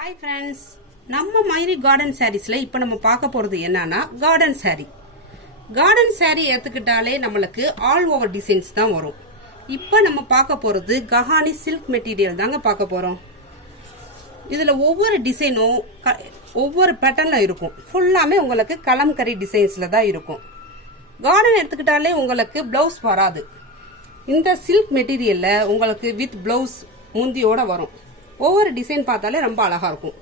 Hi friends, நம்ம Mayuri garden சாரீஸில் இப்போ நம்ம பார்க்க போகிறது என்னன்னா கார்டன் சாரீ. கார்டன் சாரீ எடுத்துக்கிட்டாலே நம்மளுக்கு ஆல் ஓவர் டிசைன்ஸ் தான் வரும். இப்போ நம்ம பார்க்க போகிறது கஹானி சில்க் மெட்டீரியல் தாங்க பார்க்க போகிறோம். இதில் ஒவ்வொரு டிசைனும் ஒவ்வொரு பேட்டர்னில் இருக்கும். ஃபுல்லாமே உங்களுக்கு கலம்கரி டிசைன்ஸில் தான் இருக்கும். கார்டன் எடுத்துக்கிட்டாலே உங்களுக்கு ப்ளவுஸ் வராது. இந்த சில்க் மெட்டீரியலில் உங்களுக்கு வித் ப்ளவுஸ் முந்தியோட வரும். ஒவ்வொரு டிசைன் பார்த்தாலே ரொம்ப அழகா இருக்கும்.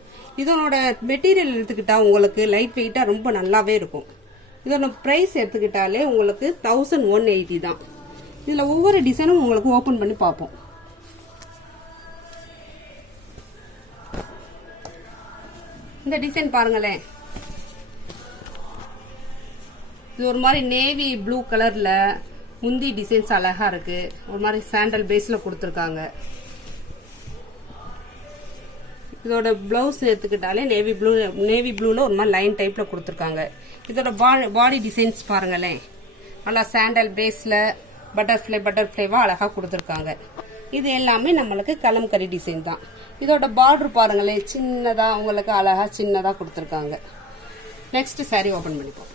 இதனோட மெட்டீரியல் எடுத்துக்கிட்டா உங்களுக்கு லைட் வெயிட்டா ரொம்ப நல்லாவே இருக்கும். இதோட பிரைஸ் எடுத்துக்கிட்டாலே உங்களுக்கு 1180 தான். இதுல ஒவ்வொரு டிசைனும் உங்களுக்கு ஓபன் பண்ணி பார்ப்போம். இந்த டிசைன் பாருங்களேன். இது ஒரு மாதிரி நேவி ப்ளூ கலர்ல முந்தி டிசைன்ஸ் அழகா இருக்கு. ஒரு மாதிரி சாண்டல் பேஸ்ல கொடுத்துருக்காங்க. இதோட பிளவுஸ் எடுத்துக்கிட்டாலே நேவி ப்ளூல ஒரு மாதிரி லைன் டைப்ல கொடுத்துருக்காங்க. இதோட பாடி டிசைன்ஸ் பாருங்களேன். நல்லா சாண்டல் பேஸ்ல பட்டர்ஃபிளைவா அழகா கொடுத்துருக்காங்க. இது எல்லாமே நம்மளுக்கு கலம்கரி டிசைன் தான். இதோட பார்டர் பாருங்களேன், சின்னதா உங்களுக்கு அழகா சின்னதா கொடுத்துருக்காங்க. நெக்ஸ்ட் சாரி ஓபன் பண்ணிப்போம்.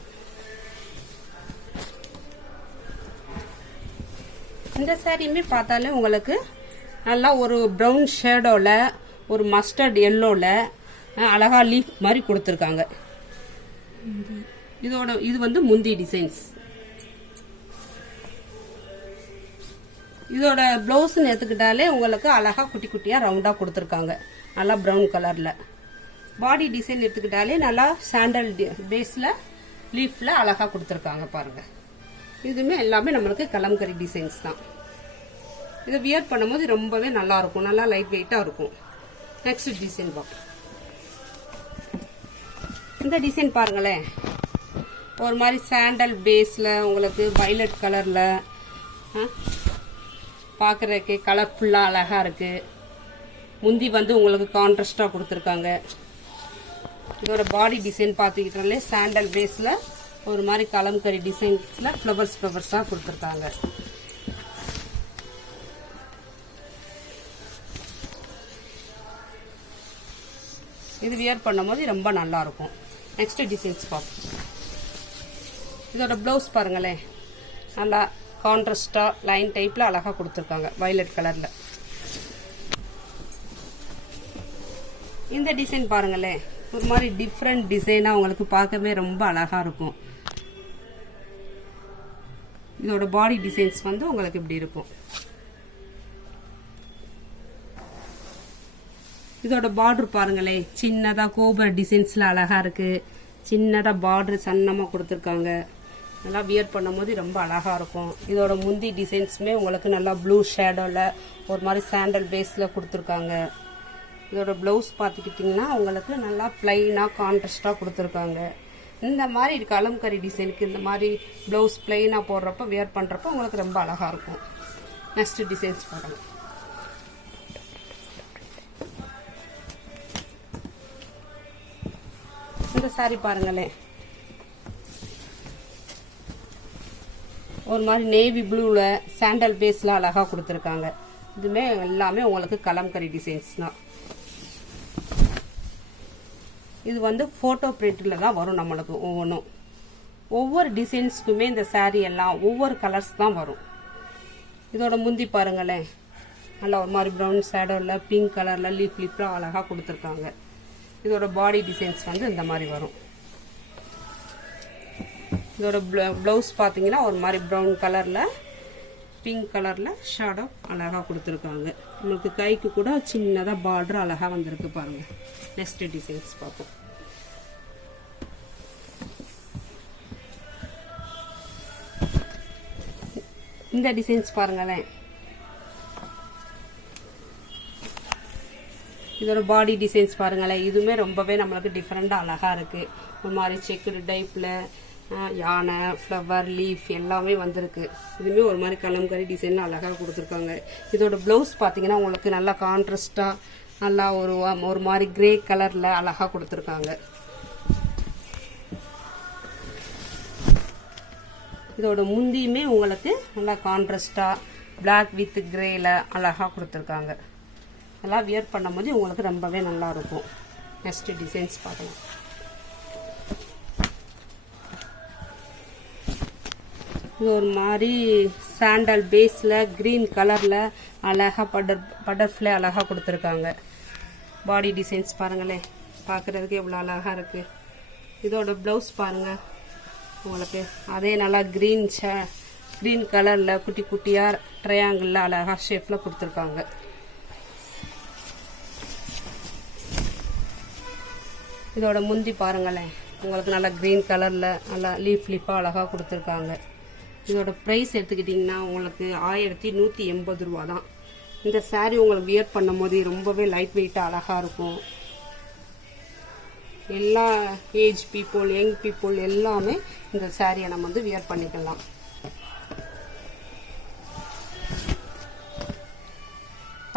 இந்த சாரியுமே பார்த்தாலே உங்களுக்கு நல்லா ஒரு ப்ரௌன் ஷேடோல ஒரு மஸ்டர்ட் எல்லோல அழகா லீஃப் மாதிரி கொடுத்துருக்காங்க. இது வந்து முந்தி டிசைன்ஸ். இதோட பிளவுஸ் எடுத்துக்கிட்டாலே உங்களுக்கு அழகா குட்டி குட்டியா ரவுண்டா கொடுத்துருக்காங்க. நல்லா ப்ரௌன் கலர்ல. பாடி டிசைன் எடுத்துக்கிட்டாலே நல்லா சாண்டல் பேஸ்ல லீஃப்ல அழகா கொடுத்துருக்காங்க பாருங்க. இதுவுமே எல்லாமே நம்மளுக்கு கலம்கரி டிசைன்ஸ் தான். இதை வியர் பண்ணும்போது ரொம்பவே நல்லா இருக்கும். நல்லா லைட் வெயிட்டா இருக்கும். நெக்ஸ்ட் டிசைன் பார்ப்போம். இந்த டிசைன் பாருங்களேன். ஒரு மாதிரி சாண்டல் பேஸ்ல உங்களுக்கு வயலட் கலர்ல பார்க்கறதுக்கு கலர்ஃபுல்லா அழகா இருக்கு. முந்தி வந்து உங்களுக்கு கான்ட்ராஸ்டா கொடுத்துருக்காங்க. இதோட பாடி டிசைன் பார்த்துக்கிட்டாலே சாண்டல் பேஸ்ல ஒரு மாதிரி கலம்கரி டிசைன்ஸ்ல ஃப்ளவர்ஸா கொடுத்துருக்காங்க. இது வியர் பண்ணும்போது ரொம்ப நல்லா இருக்கும். நெக்ஸ்ட் டிசைன்ஸ் பார்ப்போம். இதோட பிளவுஸ் பாருங்களேன். நல்லா கான்ட்ராஸ்டா லைன் டைப்ல அழகா கொடுத்துருக்காங்க வயலட் கலர்ல. இந்த டிசைன் பாருங்களேன். ஒரு மாதிரி டிஃப்ரெண்ட் டிசைனா உங்களுக்கு பார்க்கவே ரொம்ப அழகா இருக்கும். இதோட பாடி டிசைன்ஸ் வந்து உங்களுக்கு இப்படி இருக்கும். இதோட பார்டர் பாருங்களேன். சின்னதா கோபர் டிசைன்ஸ்ல அழகா இருக்கு. சின்னதா பார்டர் சன்னமா கொடுத்துருக்காங்க. நல்லா வியர் பண்ணும்போது ரொம்ப அழகா இருக்கும். இதோட முந்தி டிசைன்ஸுமே உங்களுக்கு நல்லா ப்ளூ ஷேடோல ஒரு மாதிரி சாண்டல் பேஸ்ல கொடுத்துருக்காங்க. இதோட பிளவுஸ் பார்த்துக்கிட்டிங்கன்னா உங்களுக்கு நல்லா பிளைனா கான்ட்ராஸ்டா கொடுத்துருக்காங்க. இந்த மாதிரி கலம்கரி டிசைனுக்கு இந்த மாதிரி பிளவுஸ் பிளைனா போடுறப்ப வியர் பண்றப்ப உங்களுக்கு ரொம்ப அழகா இருக்கும். நெக்ஸ்ட் டிசைன்ஸ் பாருங்க. இந்த சாரி பாருங்களேன். ஒரு மாதிரி நேவி ப்ளூல சாண்டல் பேஸ்ல அழகா கொடுத்துருக்காங்க. இதுமே எல்லாமே உங்களுக்கு கலம்கரி டிசைன்ஸ் தான். இது வந்து போட்டோ பிரிண்ட்ல தான் வரும் நம்மளுக்கு. ஒவ்வொரு டிசைன்ஸ்க்குமே இந்த சாரி எல்லாம் ஒவ்வொரு கலர்ஸ் தான் வரும். இதோட முந்தி பாருங்களேன். நல்லா ஒரு மாதிரி ப்ரௌன் ஷேடோல பிங்க் கலர்ல லீஃப்ல அழகா கொடுத்துருக்காங்க. இதோட பாடி டிசைன்ஸ் வந்து இந்த மாதிரி வரும். இதோட பிளவுஸ் பார்த்தீங்கன்னா ஒரு மாதிரி ப்ரௌன் கலர்ல பிங்க் கலர்ல ஷேடோ அழகா கொடுத்துருக்காங்க. உங்களுக்கு கைக்கு கூட சின்னதா பார்டர் அழகா வந்திருக்கு பாருங்க. நெக்ஸ்ட் டிசைன்ஸ் பார்ப்போம். இந்த டிசைன்ஸ் பாருங்களேன். இதோட பாடி டிசைன்ஸ் பாருங்களேன். இதுவுமே ரொம்பவே நம்மளுக்கு டிஃப்ரெண்டா அழகா இருக்கு. ஒரு மாதிரி செக்குடு டைப்ல யானை ஃப்ளவர் லீஃப் எல்லாமே வந்திருக்கு. இதுவுமே ஒரு மாதிரி கலம்கரி டிசைன்ல அழகா கொடுத்துருக்காங்க. இதோட பிளவுஸ் பாத்தீங்கன்னா உங்களுக்கு நல்லா கான்ட்ராஸ்டா நல்லா ஒரு மாதிரி கிரே கலர்ல அழகா கொடுத்துருக்காங்க. இதோட முந்தியுமே உங்களுக்கு நல்லா கான்ட்ராஸ்டா பிளாக் வித் கிரேல அழகா கொடுத்துருக்காங்க. நல்லா வியர் பண்ணும்போது உங்களுக்கு ரொம்பவே நல்லா இருக்கும். நெக்ஸ்ட் டிசைன்ஸ் பார்க்கலாம். இது ஒரு மாதிரி சாண்டல் பேஸில் க்ரீன் கலரில் அழகாக பட்டர்ஃப்ளை அழகாக கொடுத்துருக்காங்க. பாடி டிசைன்ஸ் பாருங்களேன், பார்க்குறதுக்கு எவ்வளோ அழகாக இருக்குது. இதோட ப்ளவுஸ் பாருங்கள் உங்களுக்கு, அதே நல்லா க்ரீன் கலரில் குட்டி குட்டியாக ட்ரையாங்கிளில் அழகாக ஷேப்பில் கொடுத்துருக்காங்க. இதோட முந்தி பாருங்களேன், உங்களுக்கு நல்லா க்ரீன் கலரில் நல்லா லீஃபாக அழகாக கொடுத்துருக்காங்க. இதோட ப்ரைஸ் எடுத்துக்கிட்டிங்கன்னா உங்களுக்கு 1180 ரூபா தான். இந்த சாரீ உங்களுக்கு வியர் பண்ணும் போது ரொம்பவே லைட் வெயிட்டாக அழகாக இருக்கும். எல்லா ஏஜ் பீப்புள், யங் பீப்புள் எல்லாமே இந்த சாரியை நம்ம வந்து வியர் பண்ணிக்கலாம்.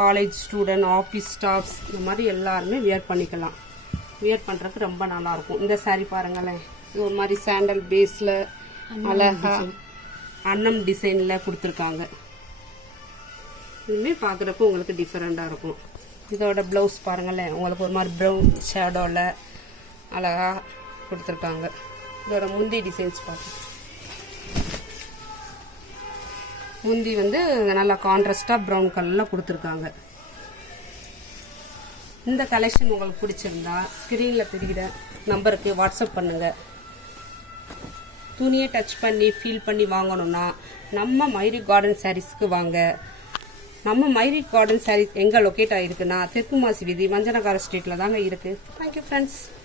காலேஜ் ஸ்டூடெண்ட், ஆஃபீஸ் ஸ்டாஃப்ஸ் இந்த மாதிரி எல்லாருமே வியர் பண்ணிக்கலாம். வியர் பண்ணுறதுக்கு ரொம்ப நல்லாயிருக்கும். இந்த சாரீ பாருங்களேன், இது ஒரு மாதிரி சாண்டல் பேஸில் அழகா அன்னம் டிசைனில் கொடுத்துருக்காங்க. இதுவுமே பார்க்குறப்ப உங்களுக்கு டிஃப்ரெண்ட்டாக இருக்கும். இதோட ப்ளவுஸ் பாருங்களேன், உங்களுக்கு ஒரு மாதிரி ப்ரௌன் ஷேடோவில் அழகாக கொடுத்துருக்காங்க. இதோட முந்தி டிசைன்ஸ் பார்க்க, முந்தி வந்து நல்லா கான்ட்ராஸ்டாக ப்ரௌன் கலரில் கொடுத்துருக்காங்க. இந்த கலெக்ஷன் உங்களுக்கு பிடிச்சிருந்தா ஸ்க்ரீனில் தெரிகிற நம்பருக்கு வாட்ஸ்அப் பண்ணுங்கள். துணியை டச் பண்ணி ஃபீல் பண்ணி வாங்கணும்னா நம்ம மைரி கார்டன் சாரீஸ்க்கு வாங்க. நம்ம மைரி கார்டன் சாரீஸ் எங்கே லொக்கேட் ஆகிருக்குன்னா தெற்கு மாசி வீதி, வஞ்சனகார ஸ்ட்ரீட்டில் தாங்க இருக்குது. Thank you friends.